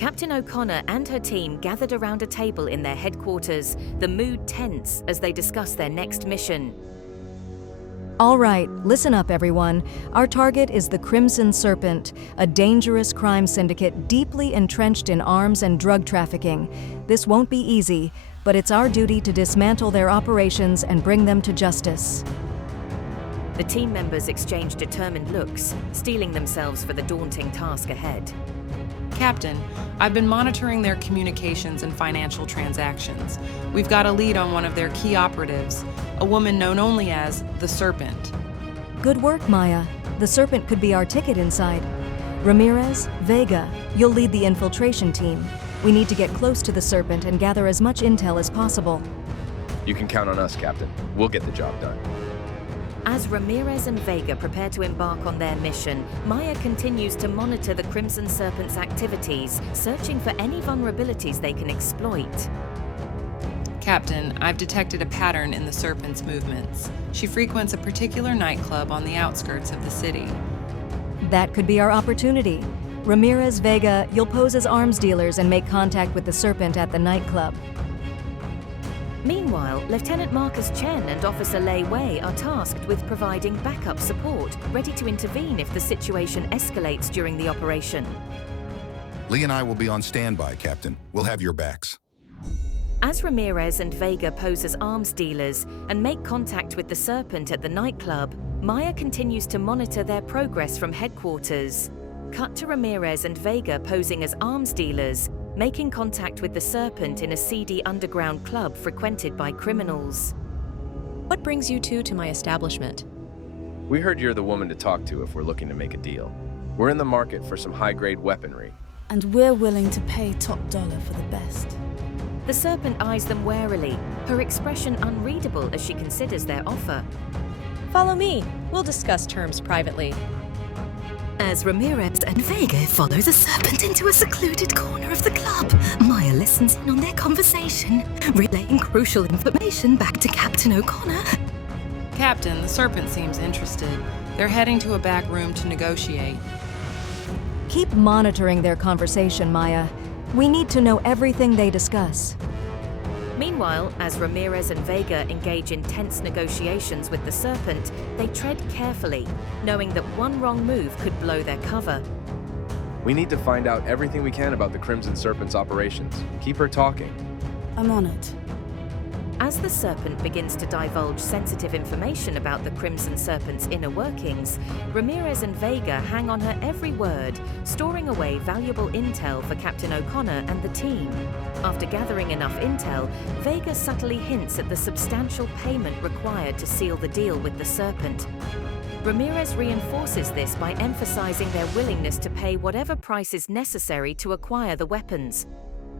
Captain O'Connor and her team gathered around a table in their headquarters, the mood tense as they discuss their next mission. All right, listen up everyone. Our target is the Crimson Serpent, a dangerous crime syndicate deeply entrenched in arms and drug trafficking. This won't be easy, but it's our duty to dismantle their operations and bring them to justice. The team members exchange determined looks, steeling themselves for the daunting task ahead. Captain, I've been monitoring their communications and financial transactions. We've got a lead on one of their key operatives, a woman known only as the Serpent. Good work, Maya. The Serpent could be our ticket inside. Ramirez, Vega, you'll lead the infiltration team. We need to get close to the Serpent and gather as much intel as possible. You can count on us, Captain. We'll get the job done. As Ramirez and Vega prepare to embark on their mission, Maya continues to monitor the Crimson Serpent's activities, searching for any vulnerabilities they can exploit. Captain, I've detected a pattern in the Serpent's movements. She frequents a particular nightclub on the outskirts of the city. That could be our opportunity. Ramirez, Vega, you'll pose as arms dealers and make contact with the Serpent at the nightclub. Meanwhile, Lieutenant Marcus Chen and Officer Lei Wei are tasked with providing backup support, ready to intervene if the situation escalates during the operation. Lee and I will be on standby, Captain. We'll have your backs. As Ramirez and Vega pose as arms dealers and make contact with the Serpent at the nightclub, Maya continues to monitor their progress from headquarters. Cut to Ramirez and Vega posing as arms dealers, making contact with the Serpent in a seedy underground club frequented by criminals. What brings you two to my establishment? We heard you're the woman to talk to if we're looking to make a deal. We're in the market for some high-grade weaponry. And we're willing to pay top dollar for the best. The Serpent eyes them warily, her expression unreadable as she considers their offer. Follow me. We'll discuss terms privately. As Ramirez and Vega follow the Serpent into a secluded corner of the club, Maya listens in on their conversation, relaying crucial information back to Captain O'Connor. Captain, the Serpent seems interested. They're heading to a back room to negotiate. Keep monitoring their conversation, Maya. We need to know everything they discuss. Meanwhile, as Ramirez and Vega engage in tense negotiations with the Serpent, they tread carefully, knowing that one wrong move could blow their cover. We need to find out everything we can about the Crimson Serpent's operations. Keep her talking. I'm on it. As the Serpent begins to divulge sensitive information about the Crimson Serpent's inner workings, Ramirez and Vega hang on her every word, storing away valuable intel for Captain O'Connor and the team. After gathering enough intel, Vega subtly hints at the substantial payment required to seal the deal with the Serpent. Ramirez reinforces this by emphasizing their willingness to pay whatever price is necessary to acquire the weapons.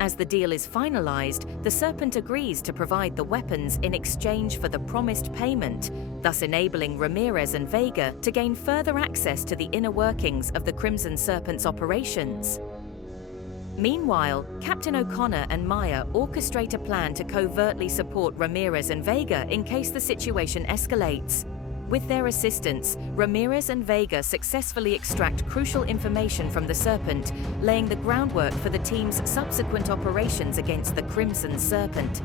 As the deal is finalized, the Serpent agrees to provide the weapons in exchange for the promised payment, thus enabling Ramirez and Vega to gain further access to the inner workings of the Crimson Serpent's operations. Meanwhile, Captain O'Connor and Maya orchestrate a plan to covertly support Ramirez and Vega in case the situation escalates. With their assistance, Ramirez and Vega successfully extract crucial information from the Serpent, laying the groundwork for the team's subsequent operations against the Crimson Serpent.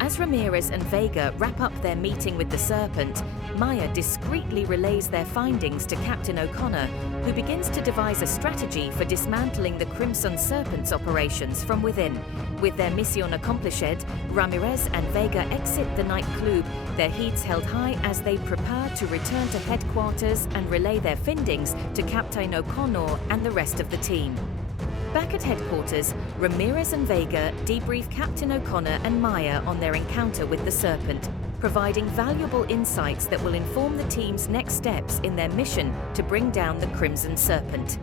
As Ramirez and Vega wrap up their meeting with the Serpent, Maya discreetly relays their findings to Captain O'Connor, who begins to devise a strategy for dismantling the Crimson Serpent's operations from within. With their mission accomplished, Ramirez and Vega exit the nightclub, their heads held high as they prepare to return to headquarters and relay their findings to Captain O'Connor and the rest of the team. Back at headquarters, Ramirez and Vega debrief Captain O'Connor and Maya on their encounter with the Serpent, providing valuable insights that will inform the team's next steps in their mission to bring down the Crimson Serpent.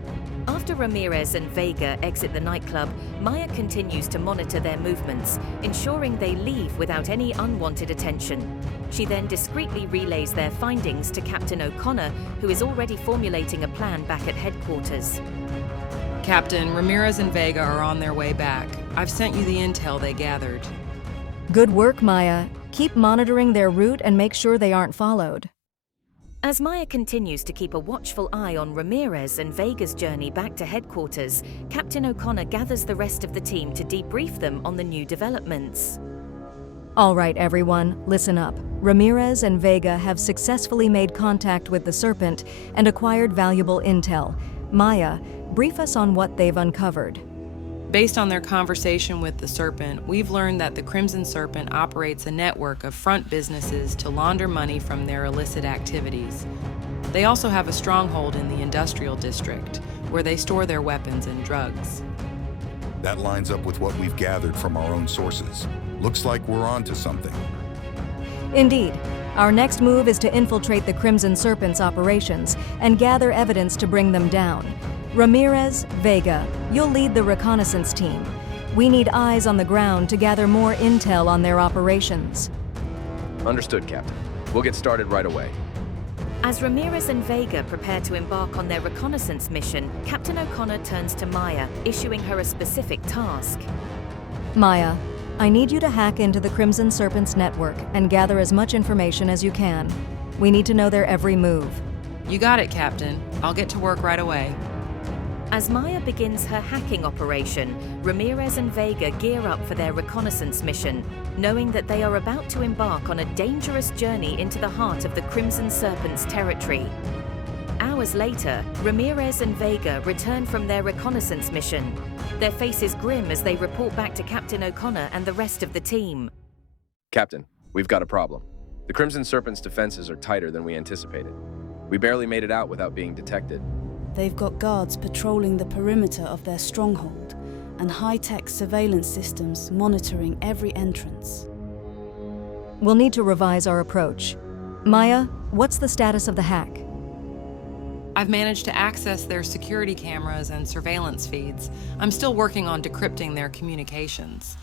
After Ramirez and Vega exit the nightclub, Maya continues to monitor their movements, ensuring they leave without any unwanted attention. She then discreetly relays their findings to Captain O'Connor, who is already formulating a plan back at headquarters. Captain, Ramirez and Vega are on their way back. I've sent you the intel they gathered. Good work, Maya. Keep monitoring their route and make sure they aren't followed. As Maya continues to keep a watchful eye on Ramirez and Vega's journey back to headquarters, Captain O'Connor gathers the rest of the team to debrief them on the new developments. All right, everyone, listen up. Ramirez and Vega have successfully made contact with the Serpent and acquired valuable intel. Maya, brief us on what they've uncovered. Based on their conversation with the Serpent, we've learned that the Crimson Serpent operates a network of front businesses to launder money from their illicit activities. They also have a stronghold in the industrial district, where they store their weapons and drugs. That lines up with what we've gathered from our own sources. Looks like we're onto something. Indeed. Our next move is to infiltrate the Crimson Serpent's operations and gather evidence to bring them down. Ramirez, Vega, you'll lead the reconnaissance team. We need eyes on the ground to gather more intel on their operations. Understood, Captain. We'll get started right away. As Ramirez and Vega prepare to embark on their reconnaissance mission, Captain O'Connor turns to Maya, issuing her a specific task. Maya, I need you to hack into the Crimson Serpent's network and gather as much information as you can. We need to know their every move. You got it, Captain. I'll get to work right away. As Maya begins her hacking operation, Ramirez and Vega gear up for their reconnaissance mission, knowing that they are about to embark on a dangerous journey into the heart of the Crimson Serpent's territory. Hours later, Ramirez and Vega return from their reconnaissance mission. Their faces grim as they report back to Captain O'Connor and the rest of the team. Captain, we've got a problem. The Crimson Serpent's defenses are tighter than we anticipated. We barely made it out without being detected. They've got guards patrolling the perimeter of their stronghold and high-tech surveillance systems monitoring every entrance. We'll need to revise our approach. Maya, what's the status of the hack? I've managed to access their security cameras and surveillance feeds. I'm still working on decrypting their communications.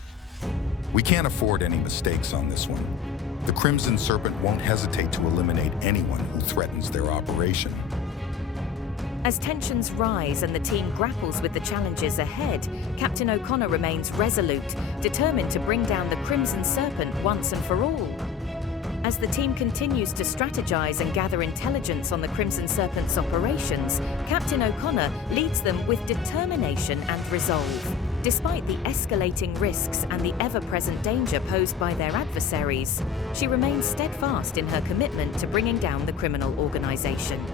We can't afford any mistakes on this one. The Crimson Serpent won't hesitate to eliminate anyone who threatens their operation. As tensions rise and the team grapples with the challenges ahead, Captain O'Connor remains resolute, determined to bring down the Crimson Serpent once and for all. As the team continues to strategize and gather intelligence on the Crimson Serpent's operations, Captain O'Connor leads them with determination and resolve. Despite the escalating risks and the ever-present danger posed by their adversaries, she remains steadfast in her commitment to bringing down the criminal organization.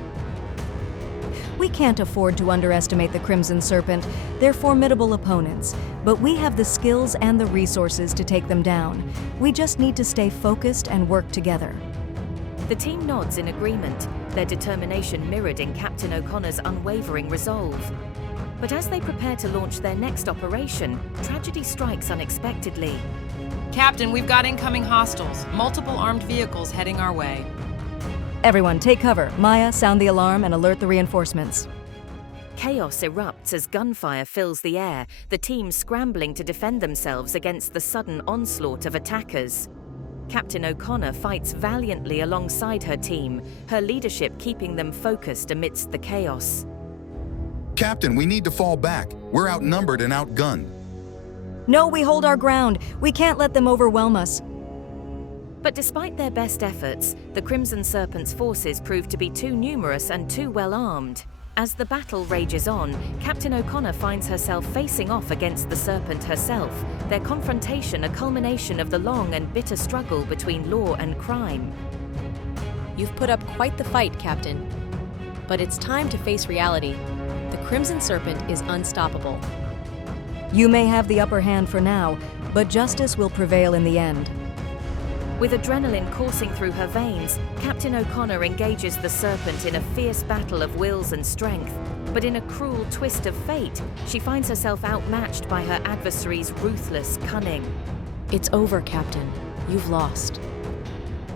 We can't afford to underestimate the Crimson Serpent. They're formidable opponents, but we have the skills and the resources to take them down. We just need to stay focused and work together. The team nods in agreement, their determination mirrored in Captain O'Connor's unwavering resolve. But as they prepare to launch their next operation, tragedy strikes unexpectedly. Captain, we've got incoming hostiles. Multiple armed vehicles heading our way. Everyone, take cover. Maya, sound the alarm and alert the reinforcements. Chaos erupts as gunfire fills the air, the team scrambling to defend themselves against the sudden onslaught of attackers. Captain O'Connor fights valiantly alongside her team, her leadership keeping them focused amidst the chaos. Captain, we need to fall back. We're outnumbered and outgunned. No, we hold our ground. We can't let them overwhelm us. But despite their best efforts, the Crimson Serpent's forces prove to be too numerous and too well armed. As the battle rages on, Captain O'Connor finds herself facing off against the Serpent herself, their confrontation a culmination of the long and bitter struggle between law and crime. You've put up quite the fight, Captain. But it's time to face reality. The Crimson Serpent is unstoppable. You may have the upper hand for now, but justice will prevail in the end. With adrenaline coursing through her veins, Captain O'Connor engages the Serpent in a fierce battle of wills and strength. But in a cruel twist of fate, she finds herself outmatched by her adversary's ruthless cunning. It's over, Captain. You've lost.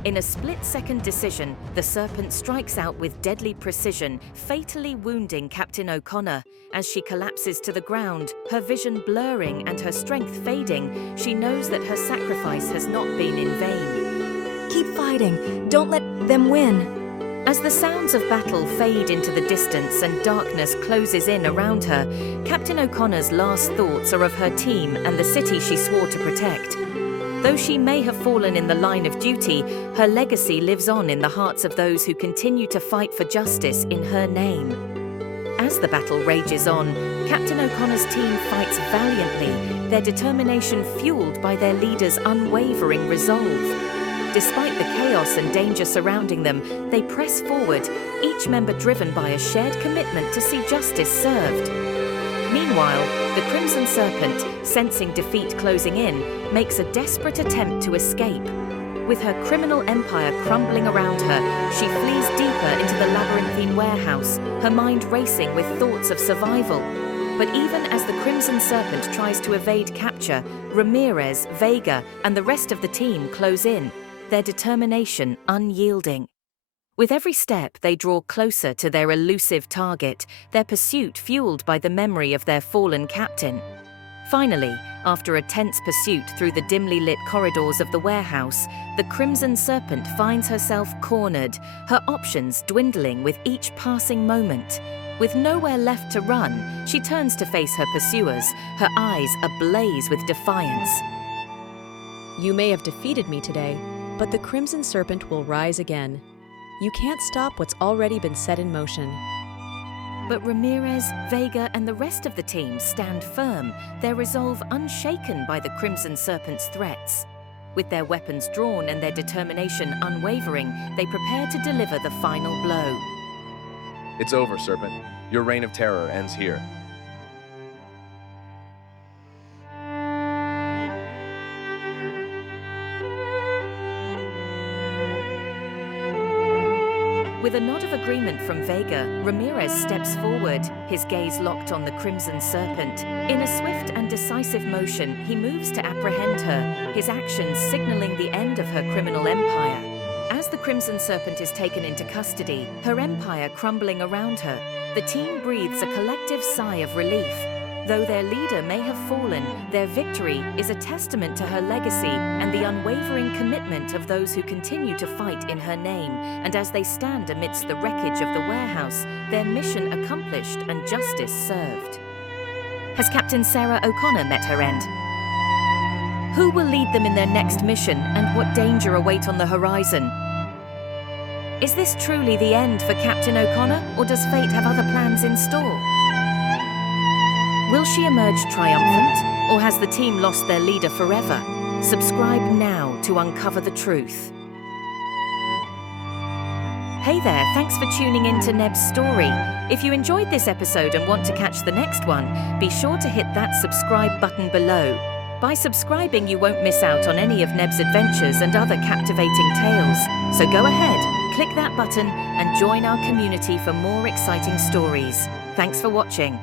In a split-second decision, the Serpent strikes out with deadly precision, fatally wounding Captain O'Connor. As she collapses to the ground, her vision blurring and her strength fading, she knows that her sacrifice has not been in vain. Keep fighting. Don't let them win. As the sounds of battle fade into the distance and darkness closes in around her, Captain O'Connor's last thoughts are of her team and the city she swore to protect. Though she may have fallen in the line of duty, her legacy lives on in the hearts of those who continue to fight for justice in her name. As the battle rages on, Captain O'Connor's team fights valiantly, their determination fueled by their leader's unwavering resolve. Despite the chaos and danger surrounding them, they press forward, each member driven by a shared commitment to see justice served. Meanwhile, the Crimson Serpent, sensing defeat closing in, makes a desperate attempt to escape. With her criminal empire crumbling around her, she flees deeper into the labyrinthine warehouse, her mind racing with thoughts of survival. But even as the Crimson Serpent tries to evade capture, Ramirez, Vega, and the rest of the team close in, their determination unyielding. With every step, they draw closer to their elusive target, their pursuit fueled by the memory of their fallen captain. Finally, after a tense pursuit through the dimly lit corridors of the warehouse, the Crimson Serpent finds herself cornered, her options dwindling with each passing moment. With nowhere left to run, she turns to face her pursuers, her eyes ablaze with defiance. You may have defeated me today, but the Crimson Serpent will rise again. You can't stop what's already been set in motion. But Ramirez, Vega, and the rest of the team stand firm, their resolve unshaken by the Crimson Serpent's threats. With their weapons drawn and their determination unwavering, they prepare to deliver the final blow. It's over, Serpent. Your reign of terror ends here. With a nod of agreement from Vega, Ramirez steps forward, his gaze locked on the Crimson Serpent. In a swift and decisive motion, he moves to apprehend her, his actions signaling the end of her criminal empire. As the Crimson Serpent is taken into custody, her empire crumbling around her, the team breathes a collective sigh of relief. Though their leader may have fallen, their victory is a testament to her legacy and the unwavering commitment of those who continue to fight in her name. And as they stand amidst the wreckage of the warehouse, their mission accomplished and justice served. Has Captain Sarah O'Connor met her end? Who will lead them in their next mission, and what danger await on the horizon? Is this truly the end for Captain O'Connor, or does fate have other plans in store? Will she emerge triumphant, or has the team lost their leader forever? Subscribe now to uncover the truth. Hey there, thanks for tuning in to NEB'S story. If you enjoyed this episode and want to catch the next one, be sure to hit that subscribe button below. By subscribing, you won't miss out on any of NEB'S adventures and other captivating tales. So go ahead, click that button and join our community for more exciting stories. Thanks for watching.